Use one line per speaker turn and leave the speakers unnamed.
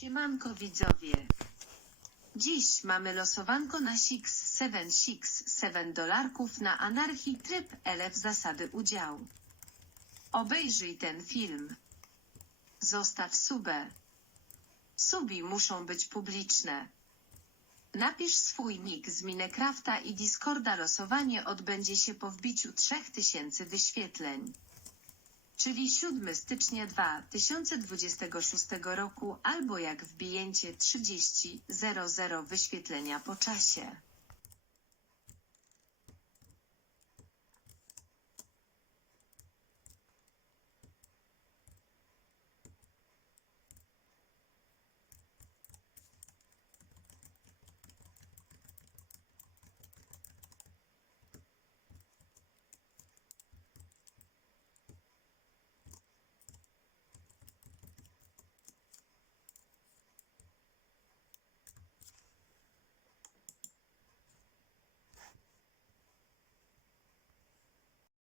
Siemanko widzowie. Dziś mamy losowanko na Six 7 Six 7 dolarków na anarchii tryb LF zasady udziału. Obejrzyj ten film. Zostaw subę. Subi muszą być publiczne. Napisz swój nick z Minecrafta i Discorda losowanie odbędzie się po wbiciu 3000 wyświetleń czyli 7 stycznia 2026 roku albo jak wbijęcie 30.00 wyświetlenia po czasie.